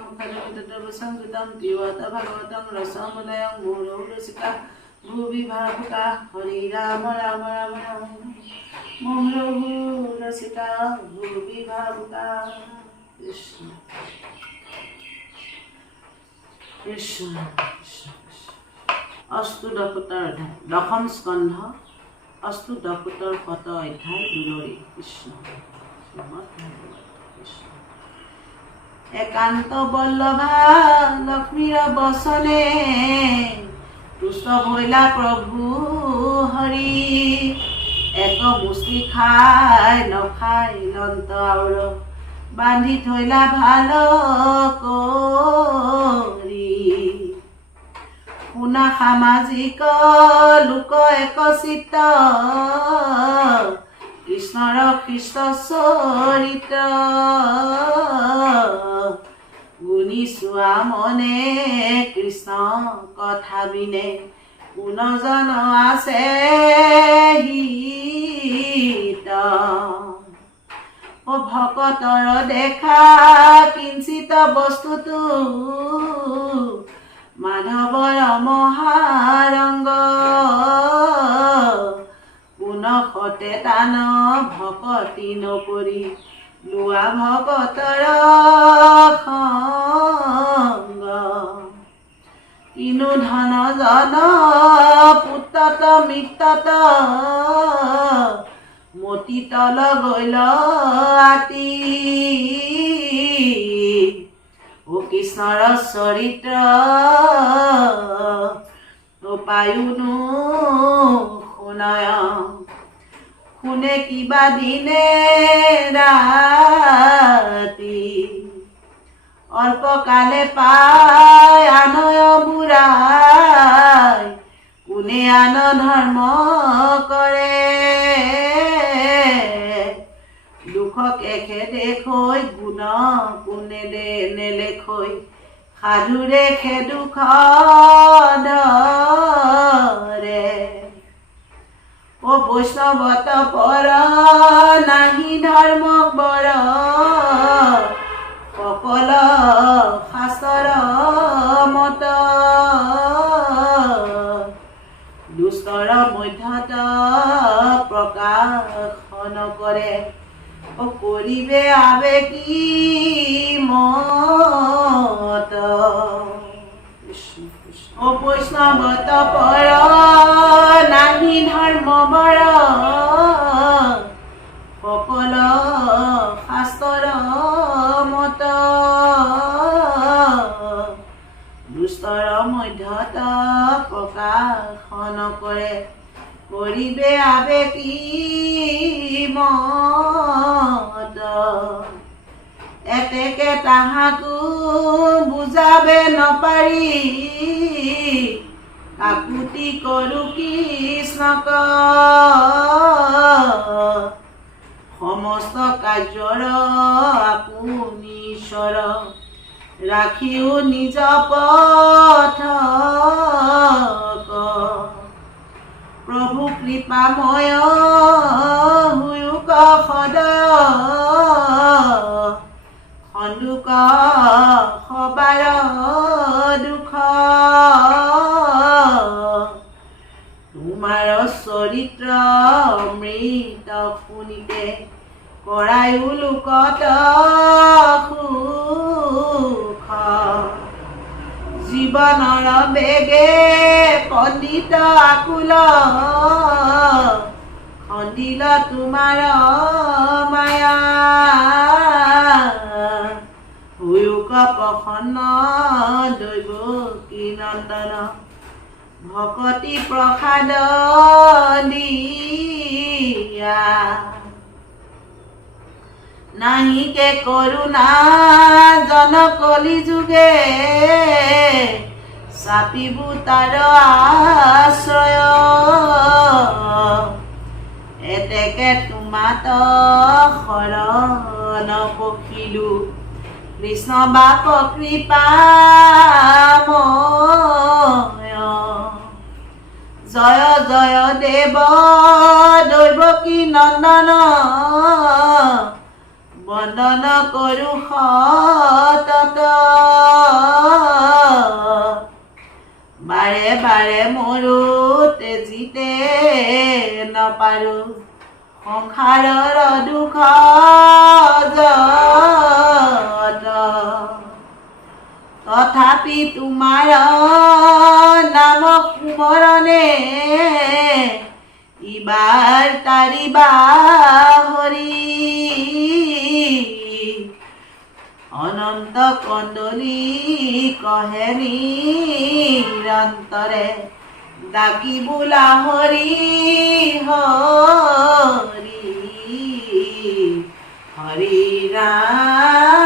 संस्कृतं पिबत भगवतं रसमुदयं गुरौ रसिका भुवि भावुका हरि राम राम राम राम मुहुरु रसिका भुवि भावुका कृष्ण कृष्ण अष्टदशोत्तर अध्याय दशम स्कंध अष्टदशोत्तर शत अध्याय दुलरी कृष्ण एकांत बल्लभा लक्ष्मीर बसने तुष्ट भैला प्रभु हरि एक मुस्ती खाय नखाय लंत आउर बांधि थैला भाल करी पुना सामाजिक लोक एक चित्त कृष्णर ख्रीष्ट चरित्र गुणी चुआ मने कृष्ण कथा बिने गुणजन आसे हित भकतर देखा किंचित बस्तुतु माधवर महारंग पुनखते तान भकति नकरी लुआ भकतर खंग किनु धन जन पुत्तत मित्तत मती तल गैल आती ओ कृष्णर चरित्र पायुनु শুনায় শুনে কিবা দিনে রাতি অল্প কালে পায় আনয় বুড়াই কোনে আন ধর্ম করে দুখক এখে দেখৈ গুণ কোনে নেলেখৈ সাধুৰে খে দুখ ধৰে ओ वैष्णवत पर नाही धर्म बर सकल शास्त्र मत दुस्तर मध्यत प्रकाशन करे ओ करिबे आवेगी मत ओ वैष्णवत पर नाही धर्म बर सकल शास्त्र मत दुस्तर मध्यत प्रकाशन करे करिबे आवेगी मत एतेके ताहाकु बुझाबे नपारी आकुति करू कृष्णक समस्त कार्यर आपुनि ईश्वर राखिও निज पथक प्रभु कृपामय हुयुक सदय खंडुक सबार दुख तुमार चरित्र अमृत शुनिते करायु लोकत सुख जीवनर बेगे पंडित आकुल खंडिल तुमार माया हुयुक प्रसन्न दैवकी नंदन भकति प्रसाद दिया नाही के करुणा जन कलि जुगे सापिबु तार आश्रय एतेके तुमात शरण पखिलु कृष्ण बाप कृपामय जय जय देव दैवकी नंदन वंदन करू सतत বাৰে মোৰো তেজিতে নপাৰো সংসাৰৰ দুখ যত তথাপি তোমাৰ নাম সুমৰণে ইবাৰ তাৰিবা হৰি অনন্ত কন্দলী কহে নিৰন্তৰে ডাকি বোলা হৰি হৰি হৰি ৰাম